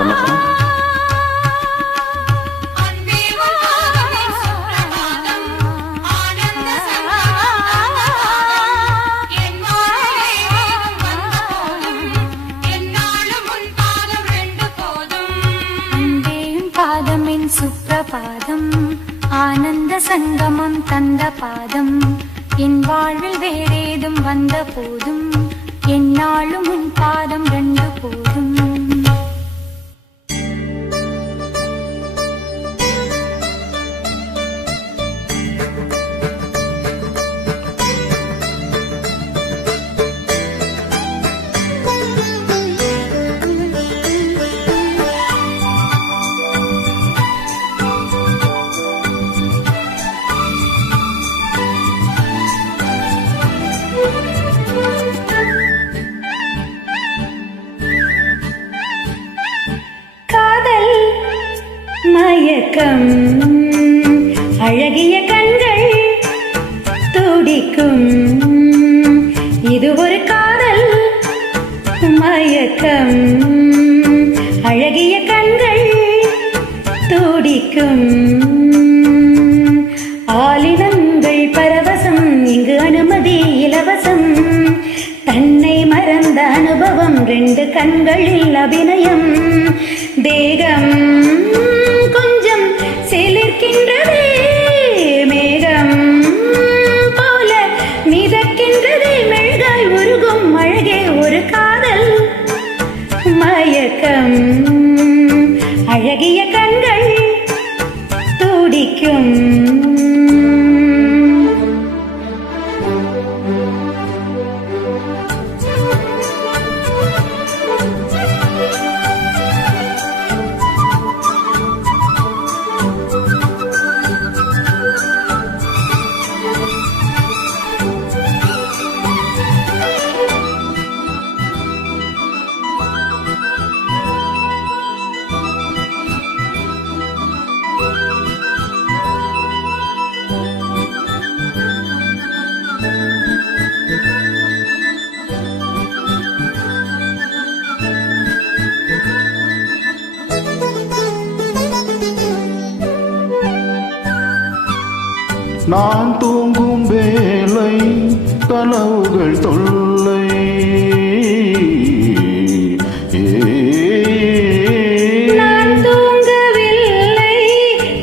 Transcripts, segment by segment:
வணக்கம். சுப்ரபாதம் ஆனந்த சங்கமம் தந்த பாதம் என் வாழ்வில் வேறேதும் வந்த போதும் என்னாலும் உன் பாதம் ரெண்டு போதும். மயக்கம் அழகிய கண்கள் துடிக்கும் இது ஒரு காதல் மயக்கம் அழகிய கண்கள் துடிக்கும் ஆலினங்கள் பரவசம் இங்கு அனுமதி இலவசம் தன்னை மறந்த அனுபவம் ரெண்டு கண்களில் அபிநயம் தேகம் கொஞ்சம் சிலிர்க்கின்றதே மேகம் போல மிதக்கின்றதே மெழுகாய் உருகும் அழகே ஒரு காதல் மயக்கம் அழகிய கண்கள் துடிக்கும். நான் தூங்கும் வேளை கனவுகள் தொல்லை நான் தூங்கவில்லை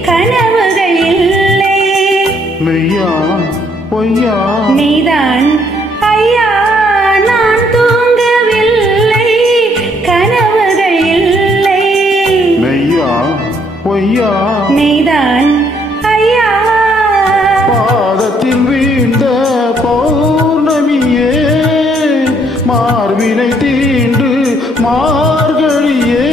கனவுகள் இல்லை மெய்யா பொய்யா நீதான் ஐயா நான் தூங்கவில்லை கனவுகள் இல்லை மெய்யா பொய்யா நீதான் ஐயா பாதத்தில் வீழ்ந்த பௌர்ணமியே மார்பினை தீண்டு மார்கழியே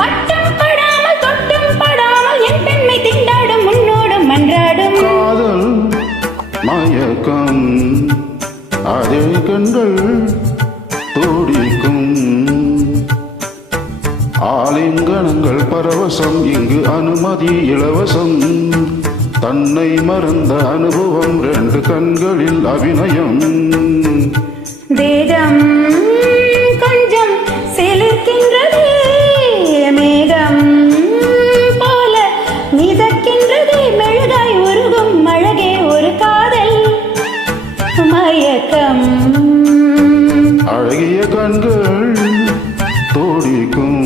பட்டம் படாமல் தொட்டும் படாமல் என் பெண்மை திண்டாடும் முன்னோடும் மன்றாடும் காதல் மயக்கம் அதே கண்கள் துடிக்கும் ஆலிங்கனங்கள் பரவசம் இங்கு அனுமதி இலவசம் தன்னை மறந்த அனுபவம் ரெண்டு கண்களில் அபிநயம் தேகம் கொஞ்சம் சிலிர்க்கின்றதே மேகம் போல மிதக்கின்றதே மெழுகாய் உருகும் அழகே ஒரு காதல் மயக்கம் அழகிய கண்கள் துடிக்கும்.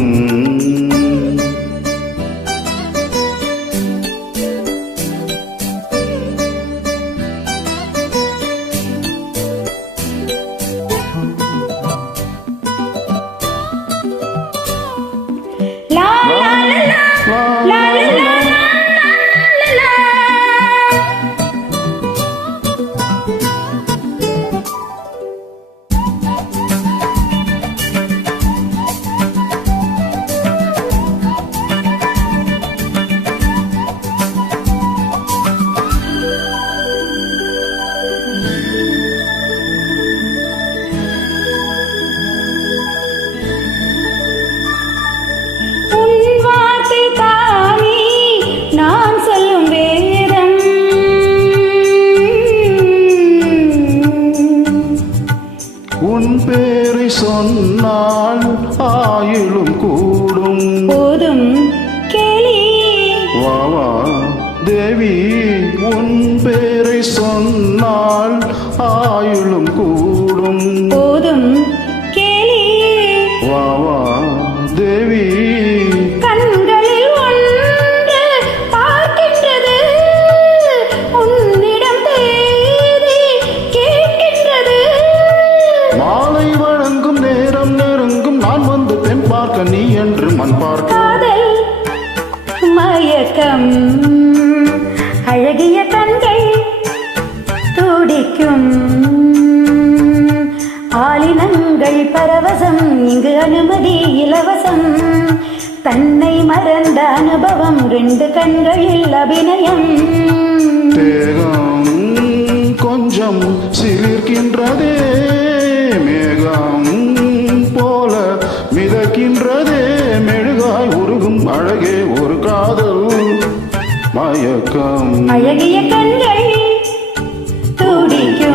லா லா லா லா லா லா லா. உன் பேரை சொன்னால் ஆயிலும் கூடும் தேவி உன் பேரை சொன்னால் ஆயுளும் கூடும். போதும் கேலி வா வா தேவி, கண்களில் ஒன்று பார்க்கின்றது, உன்னிடம் தேதி கேட்கின்றது. மாலை வழங்கும் நேரம் நெருங்கும், நான் வந்து பெண் பார்க்க நீ என்று மண் பார்க்க. காதல் மயக்கம், அழகிய கண்கள் துடிக்கும், ஆலினங்கள் பரவசம், இங்கு அனுமதி இலவசம். தன்னை மறந்த அனுபவம், 2 கண்களில் அபிநயம். தேகம் கொஞ்சம் சிலிர்க்கின்றதே, மேகம் போல மிதக்கின்றதே, மெழுகாய் உருகும் அழகே ஒரு காதல் மயக்கம். அழகிய கண்கள் துடிக்கும்.